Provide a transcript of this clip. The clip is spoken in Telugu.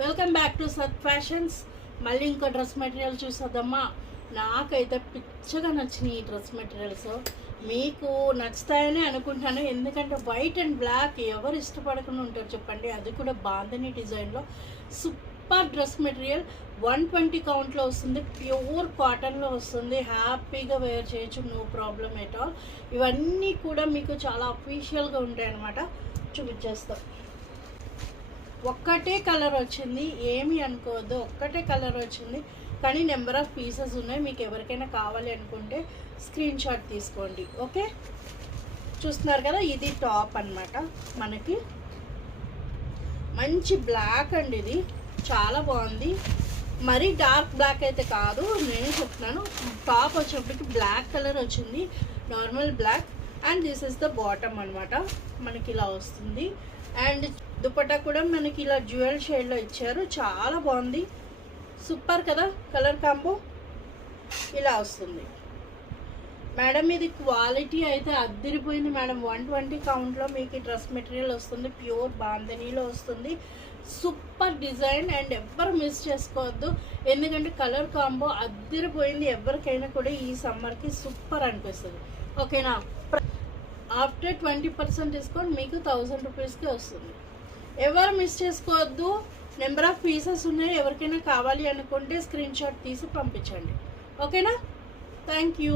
వెల్కమ్ బ్యాక్ టు సత్ ఫ్యాషన్స్. మళ్ళీ ఇంకో డ్రెస్ మెటీరియల్ చూసేద్దామా. నాకైతే పిచ్చగా నచ్చినాయి ఈ డ్రెస్ మెటీరియల్స్. మీకు నచ్చుతాయని అనుకుంటాను, ఎందుకంటే వైట్ అండ్ బ్లాక్ ఎవరు ఇష్టపడకుండా ఉంటారు చెప్పండి. అది కూడా బాంధనీ డిజైన్లో సూపర్ డ్రెస్ మెటీరియల్. 120 కౌంట్లో వస్తుంది, ప్యూర్ కాటన్లో వస్తుంది. హ్యాపీగా వేర్ చేయొచ్చు, నో ప్రాబ్లం ఎట్ ఆల్. ఇవన్నీ కూడా మీకు చాలా అఫీషియల్గా ఉంటాయి అన్నమాట. చూపించేస్తాం. ఒక్కటే కలర్ వచ్చింది, ఏమి అనుకోవద్దు, ఒక్కటే కలర్ వచ్చింది, కానీ నెంబర్ ఆఫ్ పీసెస్ ఉన్నాయి. మీకు ఎవరికైనా కావాలి అనుకుంటే స్క్రీన్ షాట్ తీసుకోండి. ఓకే, చూస్తున్నారు కదా, ఇది టాప్ అన్నమాట. మనకి మంచి బ్లాక్ అండి, ఇది చాలా బాగుంది. మరీ డార్క్ బ్లాక్ అయితే కాదు, నేను చెప్తున్నాను. టాప్ వచ్చేప్పటికి బ్లాక్ కలర్ వచ్చింది, normal black. And this is the bottom అనమాట. మనకి ఇలా వస్తుంది. అండ్ దుపట్టా కూడా మనకి ఇలా జ్యువెల్ షేడ్లో ఇచ్చారు, చాలా బాగుంది. సూపర్ కదా, కలర్ కాంబో ఇలా వస్తుంది మేడం. ఇది క్వాలిటీ అయితే అద్దిరిపోయింది మేడం. 120 కౌంట్లో మీకు డ్రెస్ మెటీరియల్ వస్తుంది, ప్యూర్ బాంధనీలో వస్తుంది. సూపర్ డిజైన్ అండ్ ఎవ్వరు మిస్ చేసుకోవద్దు, ఎందుకంటే కలర్ కాంబో అద్దిరిపోయింది. ఎవరికైనా కూడా ఈ సమ్మర్కి సూపర్ అనిపిస్తుంది. ఓకేనా. ఆఫ్టర్ 20% డిస్కౌంట్ మీకు 1000 రూపీస్కి వస్తుంది. ఎవరు మిస్ చేసుకోవద్దు. నెంబర్ ఆఫ్ పీసెస్ ఉన్నాయి, ఎవరికైనా కావాలి అనుకుంటే స్క్రీన్ షాట్ తీసి పంపించండి. ఓకేనా. Thank you.